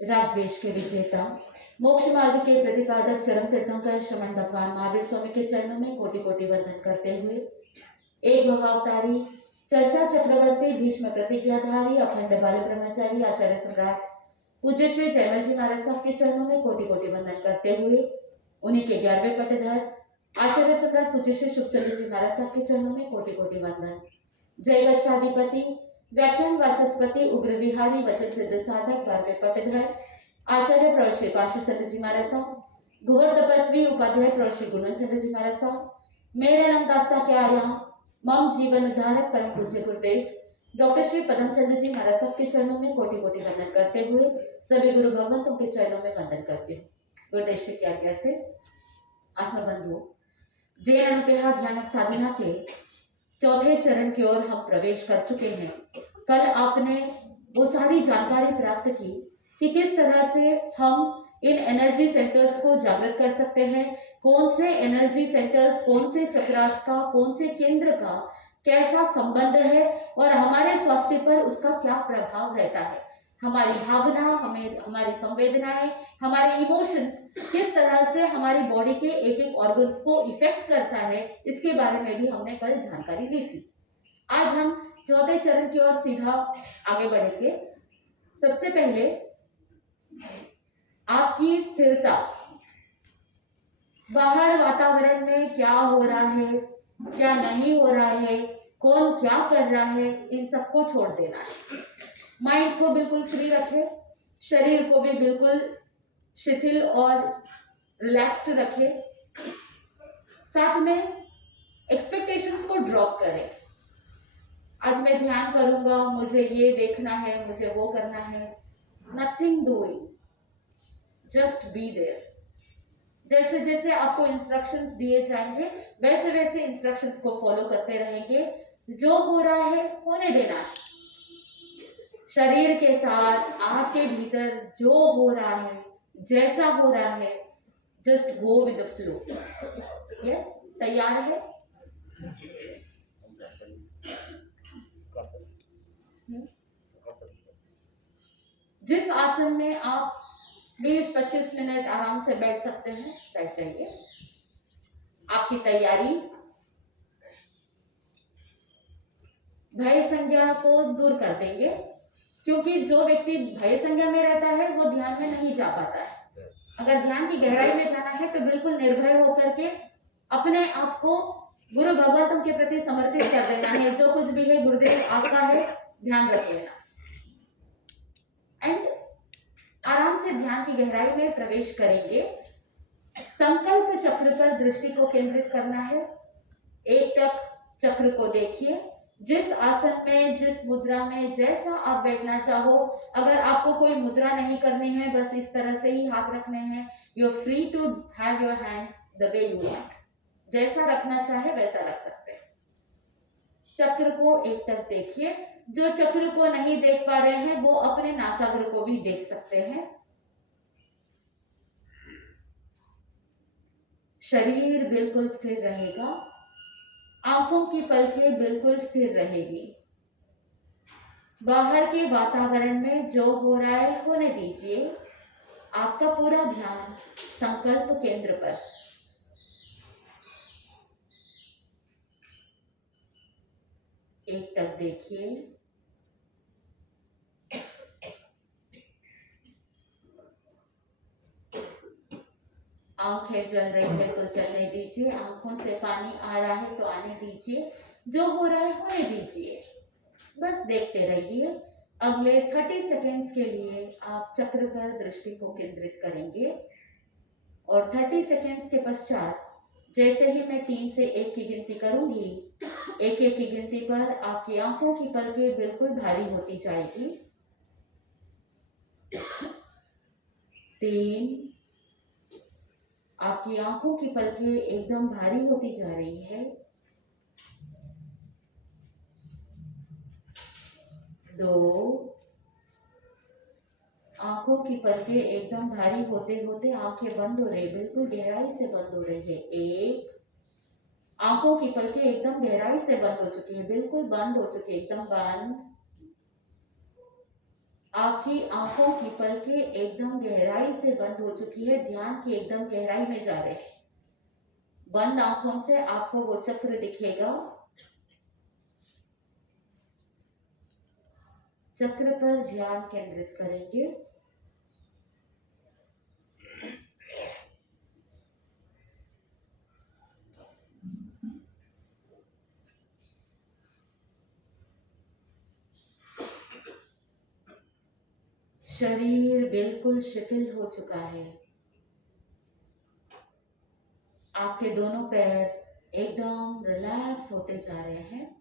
राग द्वेष के विजेता, मोक्ष मार्ग के प्रतिपादक चरम तीर्थंकर श्रमण भगवान महावीर स्वामी के चरणों में कोटि कोटि वंदन करते हुए एक भगावतारी चर्चा चक्रवर्ती भीष्म प्रतिज्ञाधारी अखंड बाल ब्रह्मचारी आचार्य सम्राट पूज्य श्री जयमल जी महाराज साहब के चरणों में कोटि कोटि वंदन करते हुए उन्हीं के 11वें पटधर आचार्य सम्राट पूज्य श्री शुभचंद्र जी महाराज साहब के चरणों में कोटि कोटि वंदन। जय गच्छाधिपति व्याख्यान वाचस्पति उग्र विहारी वचन सिद्ध साधक 12वें पटधर आचार्य प्रवश्री काशी चंद्र जी महाराज साहब घोर तपस्वी उपाध्याय प्रवश्री गुणन चंद्र जी महाराज साहब मेरे नाम दास्ता के आया मम जीवन उद्धारक परम पूज्य गुरुदेव डॉक्टर श्री पदम चंद्र जी महाराज साहब के चरणों में कोटि कोटि वंदन करते हुए सभी गुरु भगवंतों के चरणों में वंदन करते हूँ। गुरुदेव श्री की आज्ञा से आत्मबंधुओं, जैन अनुपेहा ध्यान साधना के चौथे चरण की ओर हम प्रवेश कर चुके हैं। कल आपने वो सारी जानकारी प्राप्त की कि किस तरह से हम इन एनर्जी सेंटर्स को जागृत कर सकते हैं, कौन से एनर्जी सेंटर्स, कौन से चक्रास का, कौन से केंद्र का कैसा संबंध है और हमारे स्वास्थ्य पर उसका क्या प्रभाव रहता है। हमारी भावना, हमारी संवेदनाएं, हमारे इमोशंस किस तरह से हमारी बॉडी के एक एक ऑर्गन्स को इफेक्ट करता है, इसके बारे में भी हमने कल जानकारी ली थी। आज हम चौथे चरण की ओर सीधा आगे बढ़ेंगे। सबसे पहले आपकी स्थिरता, बाहर वातावरण में क्या हो रहा है, क्या नहीं हो रहा है, कौन क्या कर रहा है, इन सबको छोड़ देना है। माइंड को बिल्कुल फ्री रखें, शरीर को भी बिल्कुल शिथिल और रिलैक्स्ड रखें। साथ में एक्सपेक्टेशंस को ड्रॉप करें। आज मैं ध्यान करूंगा, मुझे ये देखना है, मुझे वो करना है। Nothing doing, just be there. जैसे जैसे आपको इंस्ट्रक्शंस दिए जाएंगे वैसे वैसे इंस्ट्रक्शंस को फॉलो करते रहेंगे। जो हो रहा है होने देना है। शरीर के साथ आपके भीतर जो हो रहा है, जैसा हो रहा है, just go with the flow. Yes, तैयार है? जिस आसन में आप 20-25 मिनट आराम से बैठ सकते हैं, बैठ जाइए। आपकी तैयारी, भय संज्ञा को दूर कर देंगे, क्योंकि जो व्यक्ति भय संज्ञा में रहता है वो ध्यान में नहीं जा पाता है। अगर ध्यान की गहराई में जाना है तो बिल्कुल निर्भय होकर के अपने आप को गुरु भगवतों के प्रति समर्पित कर देना है। जो कुछ भी है गुरुदेव आपका है, ध्यान रख लेना। एंड आराम से ध्यान की गहराई में प्रवेश करेंगे। संकल्प चक्र पर दृष्टि को केंद्रित करना है। एक तक चक्र को देखिए। जिस आसन में, जिस मुद्रा में जैसा आप बैठना चाहो, अगर आपको कोई मुद्रा नहीं करनी है, बस इस तरह से ही हाथ रखने हैं, you are free to have your hands the way you want. जैसा रखना चाहे वैसा रख सकते हैं। चक्र को एक तक देखिए। जो चक्र को नहीं देख पा रहे हैं वो अपने नासाग्र को भी देख सकते हैं। शरीर बिल्कुल स्थिर रहेगा, आंखों की पलकें बिल्कुल स्थिर रहेगी। बाहर के वातावरण में जो हो रहा है होने दीजिए। आपका पूरा ध्यान संकल्प केंद्र पर। एक तक देखिए। आंखें जल रही है तो चलने दीजिए, आंखों से पानी आ रहा है तो आने दीजिए। जो हो रहा है होने दीजिए, बस देखते रहिए। अगले 30 सेकेंड्स के लिए आप चक्र पर दृष्टि को केंद्रित करेंगे और 30 सेकेंड्स के पश्चात जैसे ही मैं 3 से 1 की गिनती करूंगी, 1-1 की गिनती पर आपकी आंखों की पलकें बिल्कुल भारी होती जाएगी। 3, आपकी आंखों की पलकें एकदम भारी होती जा रही है। 2, आंखों की पलकें एकदम भारी होते होते आंखें बंद हो रही, बिल्कुल गहराई से बंद हो रही है। 1, आंखों की पलकें एकदम गहराई से बंद हो चुकी है, बिल्कुल बंद हो चुकी है, एकदम बंद। आपकी आंखों की पलकें एकदम गहराई से बंद हो चुकी है, ध्यान की एकदम गहराई में जा रहे हैं। बंद आंखों से आपको वो चक्र दिखेगा। चक्र पर ध्यान केंद्रित करेंगे। शरीर बिल्कुल शिथिल हो चुका है। आपके दोनों पैर एकदम रिलैक्स होते जा रहे हैं।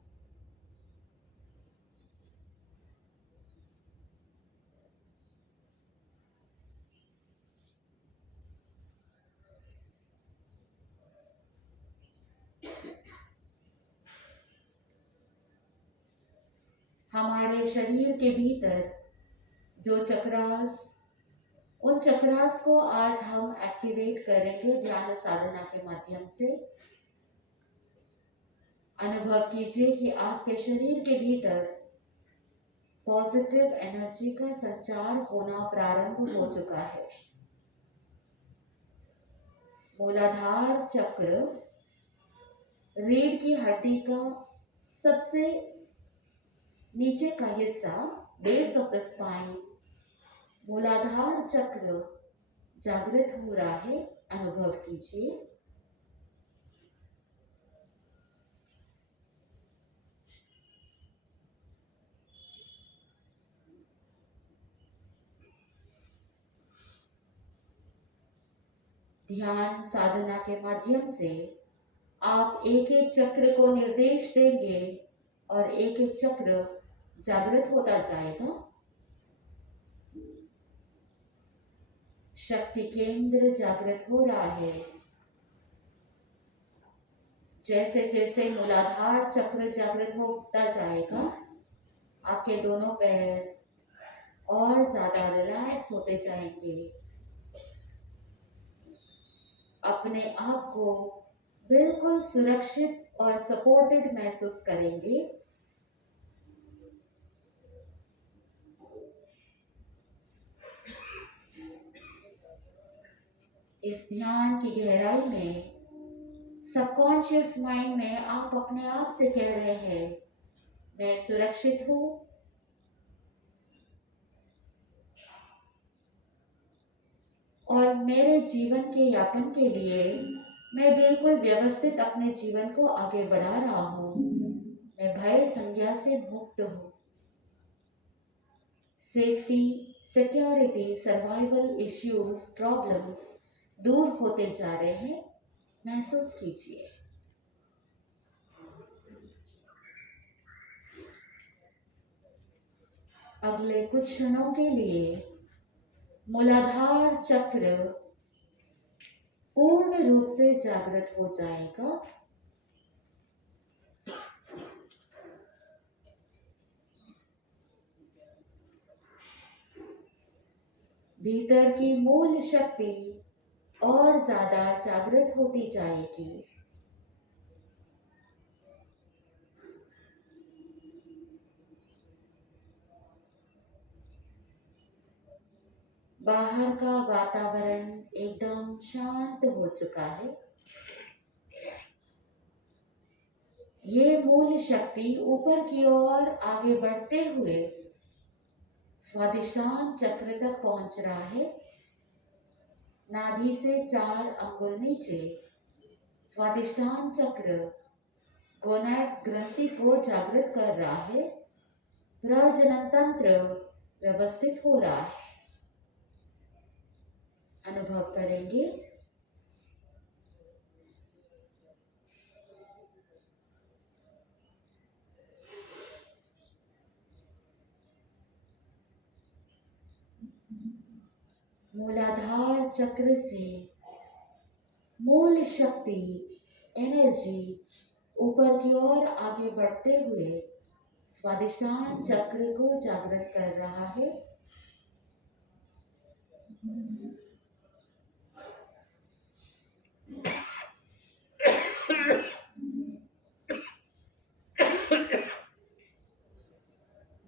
हमारे शरीर के भीतर जो चक्रास, उन चक्रास को आज हम एक्टिवेट करेंगे ध्यान साधना के माध्यम से। अनुभव कीजिए कि आपके शरीर के भीतर पॉजिटिव एनर्जी का संचार होना प्रारंभ हो चुका है। मूलाधार चक्र रीढ़ की हड्डी का सबसे नीचे का हिस्सा, बेस ऑफ द स्पाइन, मूलाधार चक्र जागृत हो रहा है। अनुभव कीजिए। ध्यान साधना के माध्यम से आप एक एक चक्र को निर्देश देंगे और एक एक चक्र जागृत होता जाएगा। शक्ति केंद्र जागृत हो रहा है। जैसे जैसे मूलाधार चक्र जागृत होता जाएगा, आपके दोनों पैर और ज्यादा रिलैक्स होते जाएंगे। अपने आप को बिल्कुल सुरक्षित और सपोर्टेड महसूस करेंगे। इस ध्यान की गहराई में सबकॉन्शियस माइंड में आप अपने आप से कह रहे हैं, मैं सुरक्षित हूँ, और मेरे जीवन के यापन के लिए मैं बिल्कुल व्यवस्थित अपने जीवन को आगे बढ़ा रहा हूँ। मैं भय संज्ञा से मुक्त हूँ। Safety, security, survival issues, problems दूर होते जा रहे हैं। महसूस कीजिए। अगले कुछ क्षणों के लिए मूलाधार चक्र पूर्ण रूप से जागृत हो जाएगा। भीतर की मूल शक्ति और ज्यादा जागृत होती जाएगी। बाहर का वातावरण एकदम शांत हो चुका है। ये मूल शक्ति ऊपर की ओर आगे बढ़ते हुए स्वादिष्टान चक्र तक पहुंच रहा है। नाभि से 4 अंगुल नीचे स्वादिष्टान चक्र गोनाड्स ग्रंथि को जागृत कर रहा है। प्रजनन तंत्र व्यवस्थित हो रहा है। अनुभव करेंगे। मूलाधार चक्र से मूल शक्ति, एनर्जी ऊपर की ओर आगे बढ़ते हुए स्वादिष्टान चक्र को जागृत कर रहा है।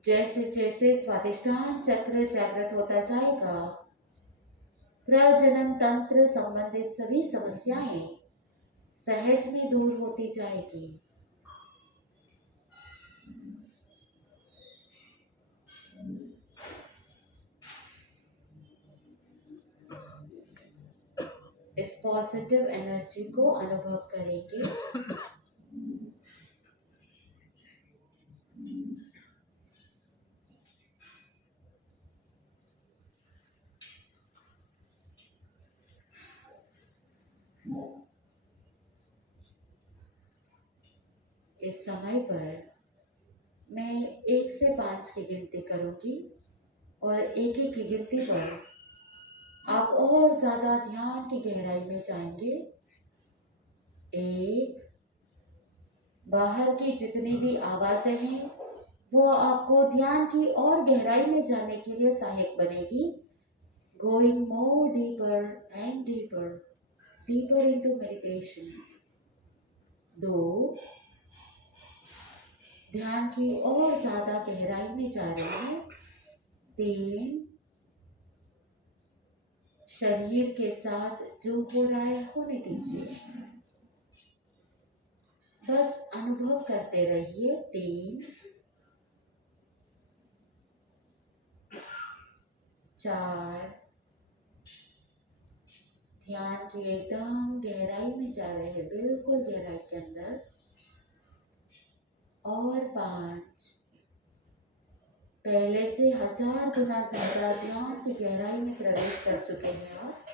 जैसे जैसे स्वादिष्टान चक्र जागृत होता जाएगा, प्रजनन तंत्र संबंधित सभी समस्याएं सहज में दूर होती जाएगी। इस पॉजिटिव एनर्जी को अनुभव करेंगे। इस समय पर मैं 1 से 5 की गिनती करूंगी और एक एक की गिनती पर आप और ज्यादा ध्यान की गहराई में जाएंगे। 1, बाहर की जितनी भी आवाजें हैं वो आपको ध्यान की और गहराई में जाने के लिए सहायक बनेगी। Going more deeper and deeper, deeper into meditation. 2, ध्यान की और ज्यादा गहराई में जा रहे हैं। 3, शरीर के साथ जो हो रहा है होने दीजिए, बस अनुभव करते रहिए। 3, 4, ध्यान की एकदम गहराई में जा रहे हैं, बिल्कुल गहराई के अंदर। और 5, पहले से 1000 गुना ज्यादा ध्यान की गहराई में प्रवेश कर चुके हैं आप।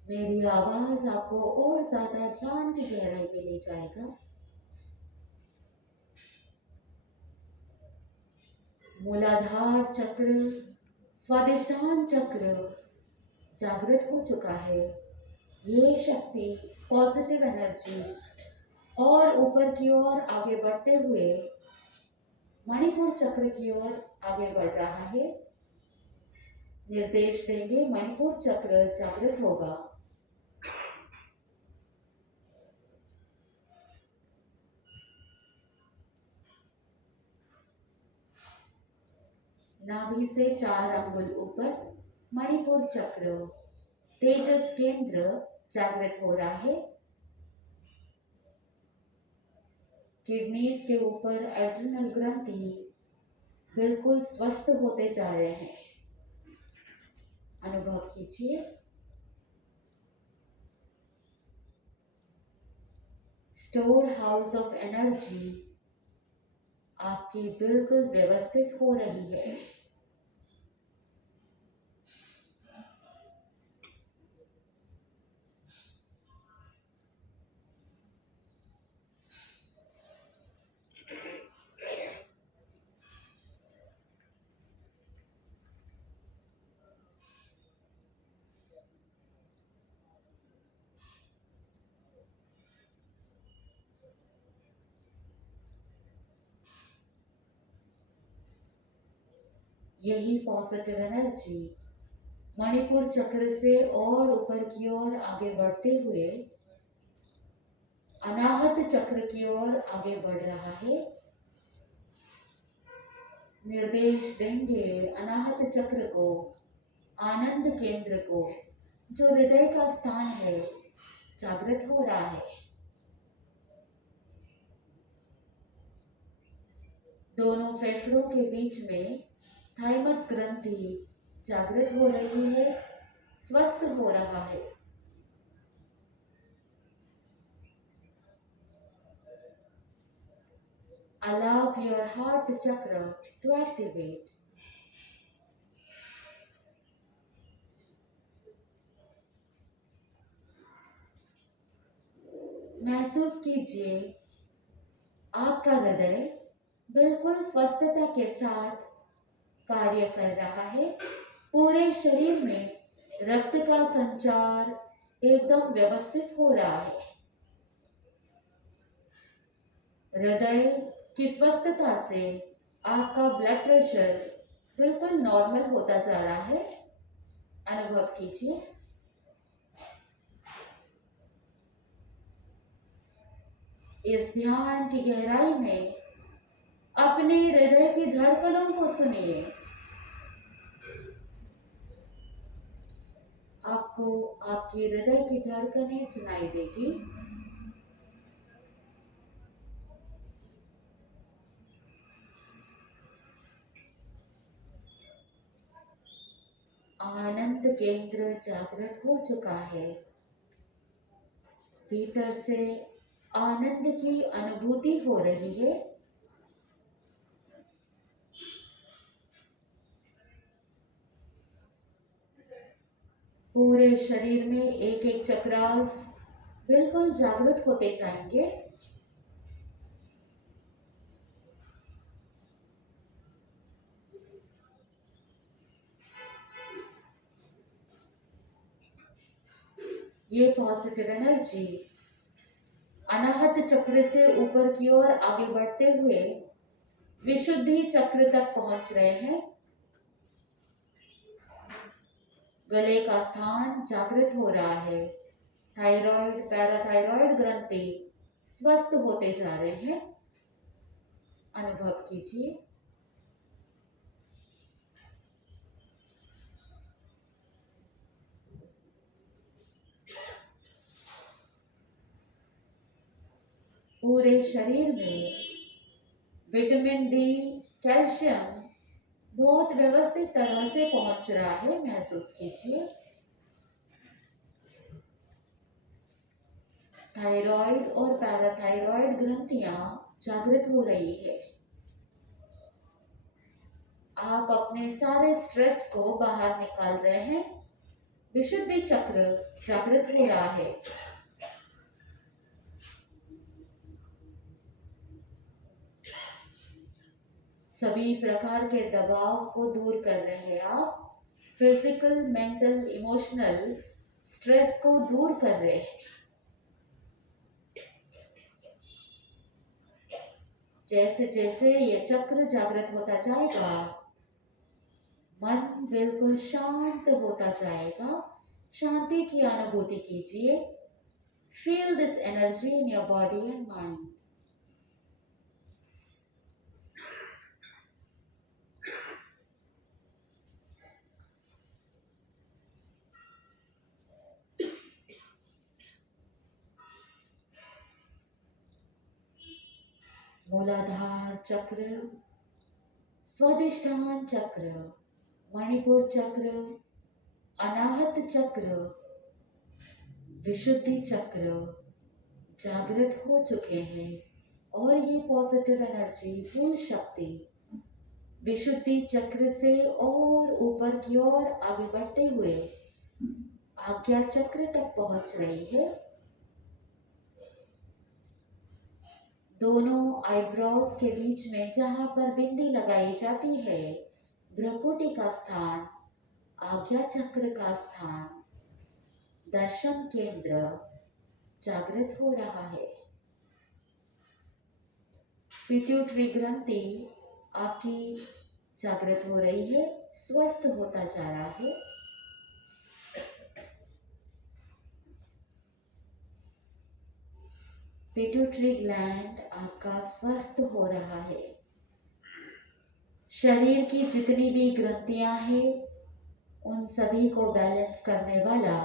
मेरी आवाज आपको और ज्यादा ध्यान की गहराई में ले जाएगा। मूलाधार चक्र, स्वादिष्टान चक्र जागृत हो चुका है। ये शक्ति, पॉजिटिव एनर्जी और ऊपर की ओर आगे बढ़ते हुए मणिपुर चक्र की ओर आगे बढ़ रहा है। निर्देश देंगे, मणिपुर चक्र जागृत होगा। नाभि से 4 अंगुल ऊपर मणिपुर चक्र, तेजस केंद्र जागृत हो रहा है। किडनीज के ऊपर एड्रिनल ग्रंथि बिल्कुल स्वस्थ होते जा रहे हैं। अनुभव कीजिए। स्टोर हाउस ऑफ एनर्जी आपकी बिल्कुल व्यवस्थित हो रही है। यही पॉजिटिव एनर्जी मणिपुर चक्र से और ऊपर की ओर आगे बढ़ते हुए अनाहत चक्र की ओर आगे बढ़ रहा है। निर्देश देंगे अनाहत चक्र को, आनंद केंद्र को, जो हृदय का स्थान है, जागृत हो रहा है। दोनों फेफड़ों के बीच में थाइमस ग्रंथि जागृत हो रही है, स्वस्थ हो रहा है। Allow your heart chakra to activate. महसूस कीजिए आपका हृदय बिल्कुल स्वस्थता के साथ कार्य कर रहा है। पूरे शरीर में रक्त का संचार एकदम व्यवस्थित हो रहा है। हृदय की स्वस्थता से आपका ब्लड प्रेशर बिल्कुल नॉर्मल होता जा रहा है। अनुभव कीजिए। इस ध्यान की गहराई में अपने हृदय की धड़कनों को सुनिए। आपको आपकी हृदय की धड़कनें सुनाई देगी। आनंद केंद्र जागृत हो चुका है। भीतर से आनंद की अनुभूति हो रही है। पूरे शरीर में एक एक चक्रास बिल्कुल जागृत होते जाएंगे। ये पॉजिटिव एनर्जी अनाहत चक्र से ऊपर की ओर आगे बढ़ते हुए विशुद्धि चक्र तक पहुंच रहे हैं। गले का स्थान जागृत हो रहा है। थायराइड, पैराथायराइड ग्रंथि स्वस्थ होते जा रहे हैं। अनुभव कीजिए। पूरे शरीर में विटामिन डी, कैल्शियम बहुत व्यवस्थित तरह से पहुंच रहा है। महसूस कीजिए। थायराइड और पैराथायराइड ग्रंथियां जागृत हो रही है। आप अपने सारे स्ट्रेस को बाहर निकाल रहे हैं। विशुद्धि चक्र जागृत हो रहा है। सभी प्रकार के दबाव को दूर कर रहे हैं आप। फिजिकल, मेंटल, इमोशनल स्ट्रेस को दूर कर रहे हैं। जैसे जैसे ये चक्र जागृत होता जाएगा, मन बिल्कुल शांत होता जाएगा। शांति की अनुभूति कीजिए। Feel this energy in your body and mind. मूलाधार चक्र, स्वादिष्ठान चक्र, मणिपुर चक्र, अनाहत चक्र, विशुद्धि चक्र जागृत हो चुके हैं। और ये पॉजिटिव एनर्जी, फुल शक्ति विशुद्धि चक्र से और ऊपर की ओर आगे बढ़ते हुए आज्ञा चक्र तक पहुंच रही है। दोनों आईब्रोज के बीच में जहां पर बिंदी लगाई जाती है, भ्रुकुटी का स्थान, आज्ञा चक्र का स्थान, दर्शन केंद्र जागृत हो रहा है। पिट्यूटरी ग्रंथि आपकी जागृत हो रही है, स्वस्थ होता जा रहा है। पिट्यूटरी ग्लैंड आपका स्वस्थ हो रहा है। शरीर की जितनी भी ग्रंथियां हैं, उन सभी को बैलेंस करने वाला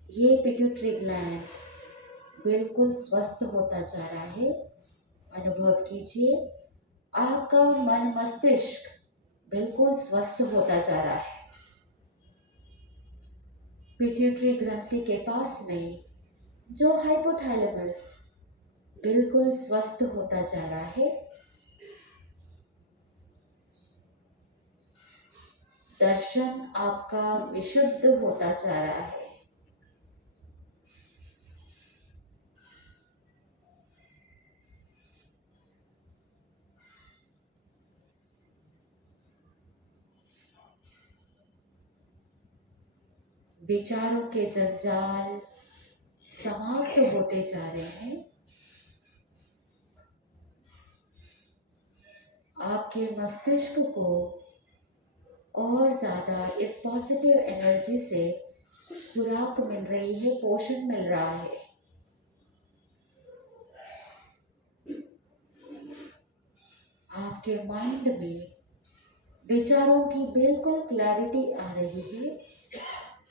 ये पिट्यूटरी ग्लैंड बिल्कुल स्वस्थ होता जा रहा है। अनुभव कीजिए। आपका मन मस्तिष्क बिल्कुल स्वस्थ होता जा रहा है। पिट्यूटरी ग्रंथि के पास में जो हाइपोथैलेमस बिल्कुल स्वस्थ होता जा रहा है। दर्शन आपका विशुद्ध होता जा रहा है। विचारों के जंजाल समाप्त होते जा रहे हैं। आपके मस्तिष्क को और ज्यादा इस पॉजिटिव एनर्जी से खुराक मिल रही है, पोषण मिल रहा है। आपके माइंड में विचारों की बिल्कुल क्लैरिटी आ रही है।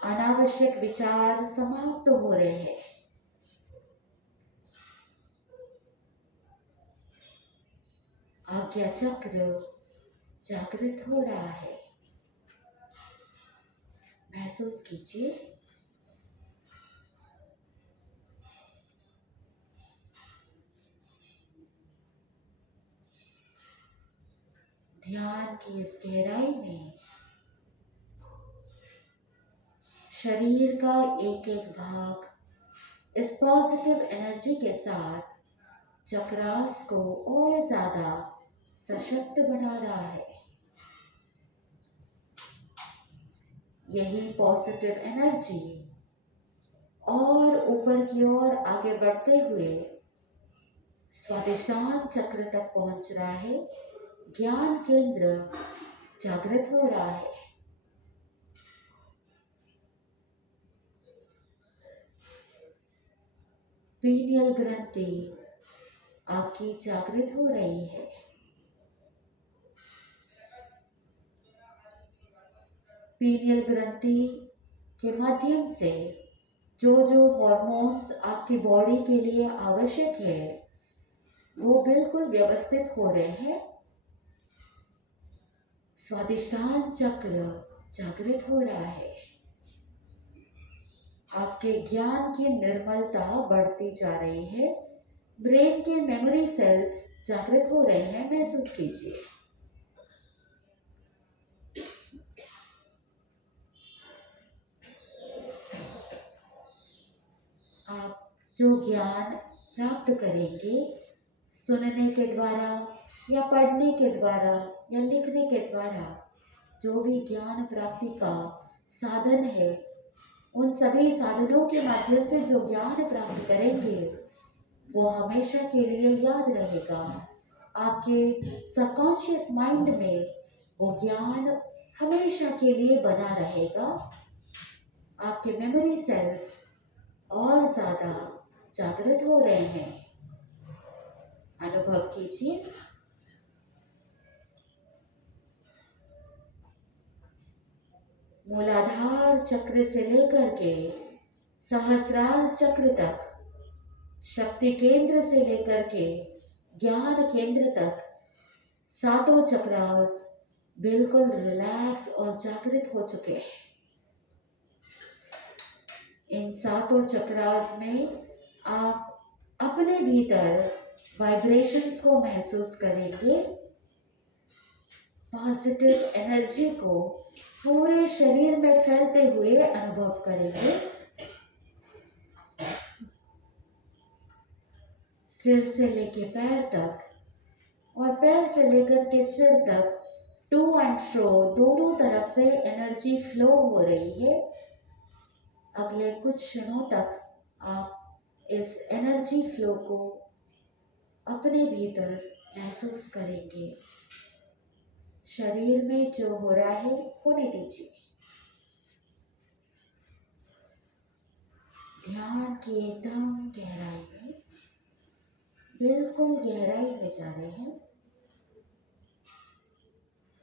अनावश्यक विचार समाप्त हो रहे हैं। आज्ञा चक्र जागृत हो रहा है। महसूस कीजिए। ध्यान की इस गहराई में शरीर का एक एक भाग इस पॉजिटिव एनर्जी के साथ चक्रास को और ज्यादा सशक्त बना रहा है। यही पॉजिटिव एनर्जी और ऊपर की ओर आगे बढ़ते हुए स्वादिष्टान चक्र तक पहुंच रहा है। ज्ञान केंद्र जागृत हो रहा है। पीनियल ग्रंथि आपकी जागृत हो रही है। पीनियल ग्रंथि के माध्यम से जो जो हॉर्मोन्स आपकी बॉडी के लिए आवश्यक है वो बिल्कुल व्यवस्थित हो रहे हैं। स्वादिष्टान चक्र जागृत हो रहा है। आपके ज्ञान की निर्मलता बढ़ती जा रही है। ब्रेन के मेमोरी सेल्स जागृत हो रहे हैं। महसूस कीजिए। आप जो ज्ञान प्राप्त करेंगे सुनने के द्वारा या पढ़ने के द्वारा या लिखने के द्वारा, जो भी ज्ञान प्राप्ति का साधन है, उन सभी साधनों के माध्यम से जो ज्ञान प्राप्त करेंगे वो हमेशा के लिए याद रहेगा। आपके सबकॉन्शियस माइंड में वो ज्ञान हमेशा के लिए बना रहेगा। आपके मेमोरी सेल्स और ज्यादा जागृत हो रहे हैं। अनुभव कीजिए। मूलाधार चक्र से लेकर के सहस्रार चक्र तक, शक्ति केंद्र से लेकर के ज्ञान केंद्र तक सातों चक्रास बिल्कुल रिलैक्स और जागृत हो चुके हैं। इन सातों चक्रास में आप अपने भीतर वाइब्रेशंस को महसूस करेंगे। पॉजिटिव एनर्जी को पूरे शरीर में फैलते हुए अनुभव करेंगे। सिर से लेके पैर तक और पैर से लेकर के सिर तक टू एंड फ्रो दोनों तरफ से एनर्जी फ्लो हो रही है। अगले कुछ क्षणों तक आप इस एनर्जी फ्लो को अपने भीतर महसूस करेंगे। शरीर में जो हो रहा है होने दीजिए। ध्यान की एकदम गहराई में, बिल्कुल गहराई में जा रहे हैं।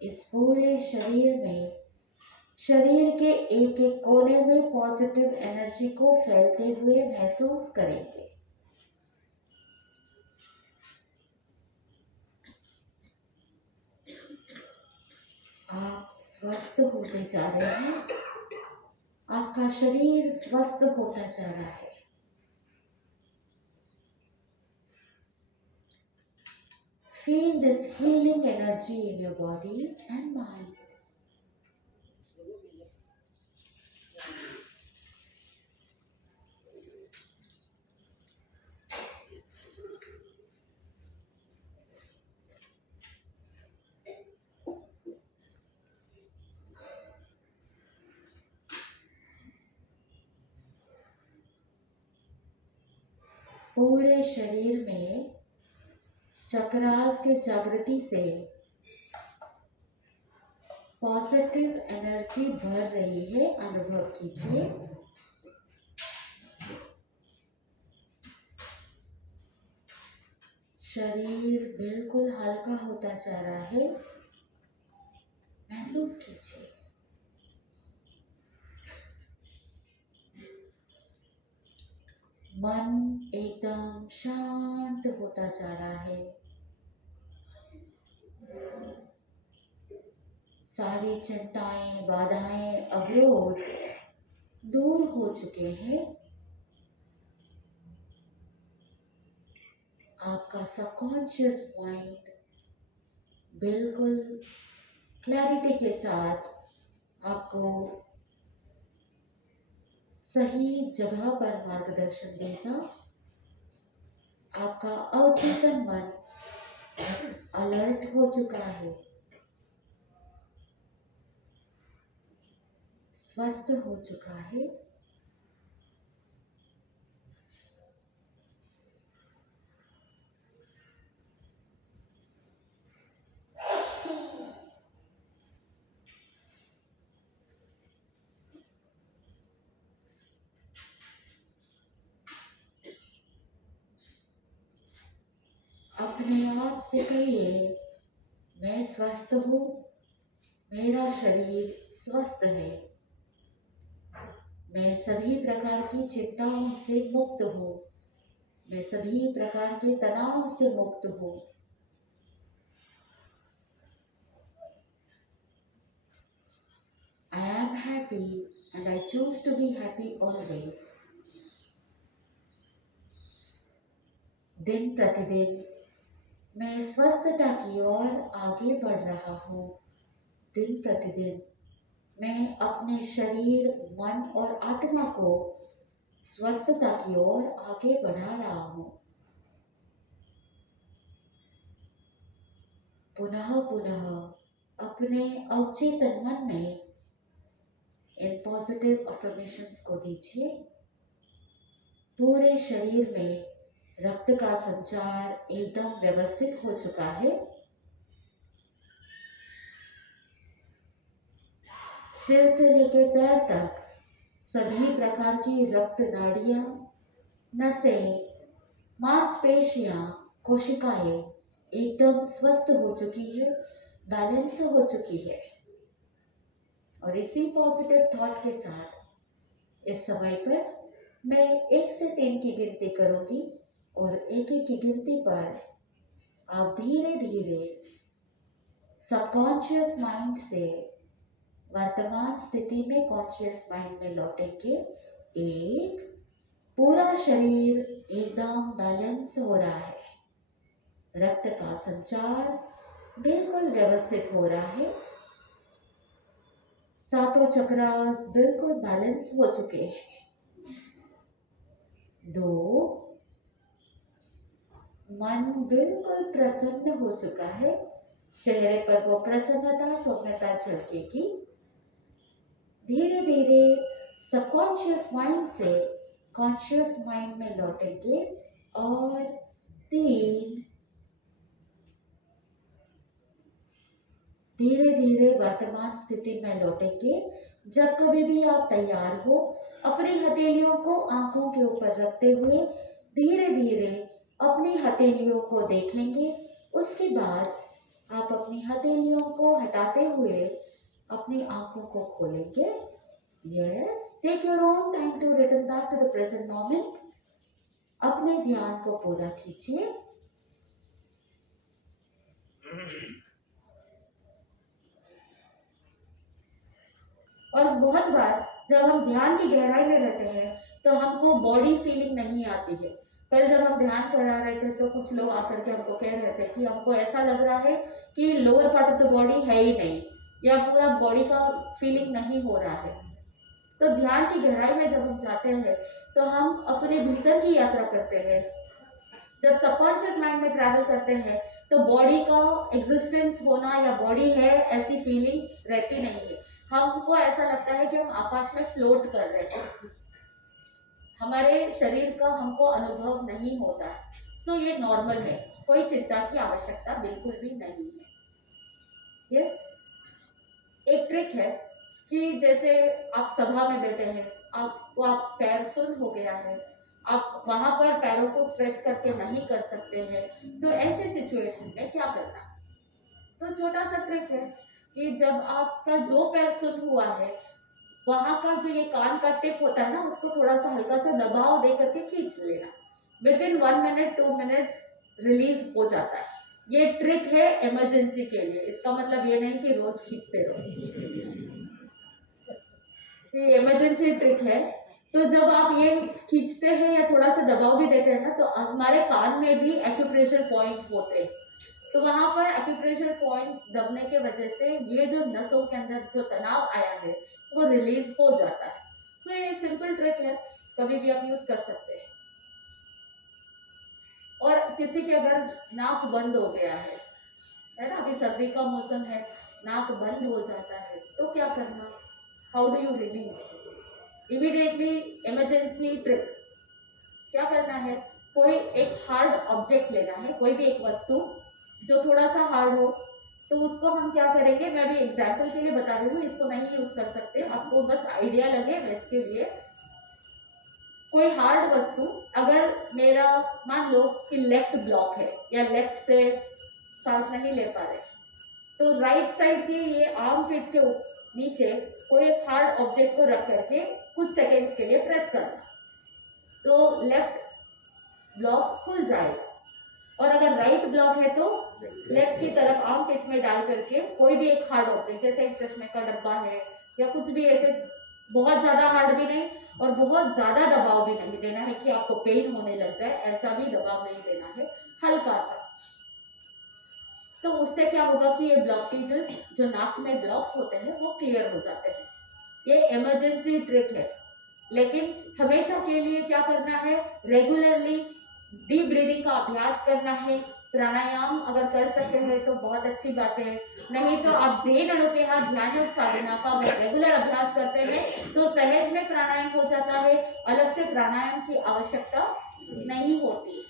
इस पूरे शरीर में, शरीर के एक एक कोने में पॉजिटिव एनर्जी को फैलते हुए महसूस करेंगे। आप स्वस्थ होते जा रहे हैं। आपका शरीर स्वस्थ होता जा रहा है। Feel this healing energy in your body and mind. पूरे शरीर में चक्रास के जागृति से पॉजिटिव एनर्जी भर रही है। अनुभव कीजिए। शरीर बिल्कुल हल्का होता जा रहा है, महसूस कीजिए। मन एकदम शांत होता जा रहा है। सारी चिंताएं, बाधाएं, अवरोध दूर हो चुके हैं। आपका सबकॉन्शियस माइंड बिल्कुल क्लैरिटी के साथ आपको सही जगह पर मार्गदर्शन देगा। आपका अवचेतन मन अलर्ट हो चुका है, स्वस्थ हो चुका है। अपने आप से कहिए, मैं स्वस्थ हूँ, मेरा शरीर स्वस्थ है, मैं सभी प्रकार की चिंताओं से मुक्त हूँ, मैं सभी प्रकार के तनाव से मुक्त हूँ। I am happy and I choose to be happy always. दिन प्रतिदिन मैं स्वस्थता की ओर आगे बढ़ रहा हूँ। दिन प्रतिदिन मैं अपने शरीर, मन और आत्मा को स्वस्थता की ओर आगे बढ़ा रहा हूँ। पुनः पुनः अपने अवचेतन मन में इन पॉजिटिव अफर्मेशंस को दीजिए। पूरे शरीर में रक्त का संचार एकदम व्यवस्थित हो चुका है। सिर से लेकर पैर तक सभी प्रकार की रक्त नाड़ियां, नसें, मांसपेशियां, कोशिकाएं एकदम स्वस्थ हो चुकी है, बैलेंस हो चुकी है। और इसी पॉजिटिव थॉट के साथ इस समय पर मैं 1 से 3 की गिनती करूंगी और 1-1 की गिनती पर आप धीरे धीरे सबकॉन्शियस माइंड से वर्तमान स्थिति में कॉन्शियस माइंड में लौटेंगे। 1, पूरा शरीर एकदम बैलेंस हो रहा है, रक्त का संचार बिल्कुल व्यवस्थित हो रहा है, सातों चक्रास बिल्कुल बैलेंस हो चुके हैं। 2, मन बिल्कुल प्रसन्न हो चुका है, चेहरे पर वो प्रसन्नता, सौम्यता झलकेगी। धीरे धीरे सबकॉन्शियस माइंड से कॉन्शियस माइंड में लौटेंगे। और 3, धीरे धीरे वर्तमान स्थिति में लौटेंगे। जब कभी भी आप तैयार हो, अपनी हथेलियों को आंखों के ऊपर रखते हुए धीरे धीरे अपनी हथेलियों को देखेंगे। उसके बाद आप अपनी हथेलियों को हटाते हुए अपनी आंखों को खोलेंगे। Yes, take your own time to return back to the present moment. अपने ध्यान को पूरा कीजिए। और बहुत बार जब हम ध्यान की गहराई में रहते हैं तो हमको बॉडी फीलिंग नहीं आती है। कल जब हम ध्यान करा रहे थे तो कुछ लोग आकर के हमको कह रहे थे कि हमको ऐसा लग रहा है कि lower part of the body है ही नहीं, या पूरा बॉडी का फीलिंग नहीं हो रहा है। तो ध्यान की गहराई में जब हम जाते हैं तो हम अपने भीतर की यात्रा करते हैं। जब सबकॉन्शियस माइंड में ट्रैवल करते हैं तो बॉडी का एग्जिस्टेंस होना या बॉडी है ऐसी फीलिंग रहती नहीं है। हमको ऐसा लगता है कि हम आकाश में फ्लोट कर रहे हैं, हमारे शरीर का हमको अनुभव नहीं होता है। तो ये नॉर्मल है, कोई चिंता की आवश्यकता बिल्कुल भी नहीं है। यस, एक ट्रिक है कि जैसे आप सभा में बैठे हैं, आपको आप पैर सुन्न हो गया है, आप वहां पर पैरों को स्ट्रेच करके नहीं कर सकते हैं, तो ऐसे सिचुएशन में क्या करना? तो छोटा सा ट्रिक है कि जब आपका जो पैर सुन हुआ है वहां का जो ये कान का टिप होता है ना, उसको थोड़ा सा हल्का सा दबाव दे करके खींच लेना। With in 1 minute 2 minute release हो जाता है। ये ट्रिक है इमरजेंसी के लिए, इसका मतलब ये नहीं कि रोज खींचते रहो। ये इमरजेंसी ट्रिक है। तो जब आप ये खींचते हैं या थोड़ा सा दबाव भी देते हैं ना, तो हमारे कान में भी एक्यूप्रेशर पॉइंट्स होते हैं। तो वहां पर एक्यूप्रेशर पॉइंट्स दबने के वजह से ये जो नसों के अंदर जो तनाव आया है वो रिलीज हो जाता है। तो ये सिंपल ट्रिक है, कभी भी आप यूज कर सकते हैं। और किसी के अगर नाक बंद हो गया है ना, अभी सर्दी का मौसम है, नाक बंद हो जाता है, तो क्या करना? How do you release immediately? Emergency trick क्या करना है, कोई एक हार्ड ऑब्जेक्ट लेना है, कोई भी एक वस्तु जो थोड़ा सा हार्ड हो। तो उसको हम क्या करेंगे, मैं भी एग्जाम्पल के लिए बता रही हूँ, इसको नहीं यूज कर सकते, आपको बस आइडिया लगे वैसे लिए। कोई हार्ड वस्तु, अगर मेरा मान लो कि लेफ्ट ब्लॉक है या लेफ्ट से सांस नहीं ले पा रहे, तो राइट साइड की ये आर्म पिट के नीचे कोई एक हार्ड ऑब्जेक्ट को रख करके कुछ सेकेंड्स के लिए प्रेस करना, तो लेफ्ट ब्लॉक खुल जाएगा। और अगर राइट ब्लॉक है तो लेफ्ट की तरफ आर्म पिट में डाल करके कोई भी एक हार्ड ऑब्जेक्ट, जैसे एक चश्मे का डब्बा है या कुछ भी ऐसे, बहुत ज्यादा हार्ड भी नहीं और बहुत ज्यादा दबाव भी नहीं देना है कि आपको पेन होने लग जाए, ऐसा भी दबाव नहीं देना है, हल्का सा। तो उससे क्या होगा कि ये ब्लॉकेजेस जो नाक में ब्लॉक्स होते हैं वो क्लियर हो जाते हैं। ये इमरजेंसी ट्रिक है, लेकिन हमेशा के लिए क्या करना है, रेगुलरली डीप ब्रीदिंग का अभ्यास करना है। प्राणायाम अगर कर सकते हैं तो बहुत अच्छी बात है, नहीं तो आप जैन अनुष्ठान ध्यान योग साधना का अगर रेगुलर अभ्यास करते हैं तो सहज में प्राणायाम हो जाता है, अलग से प्राणायाम की आवश्यकता नहीं होती।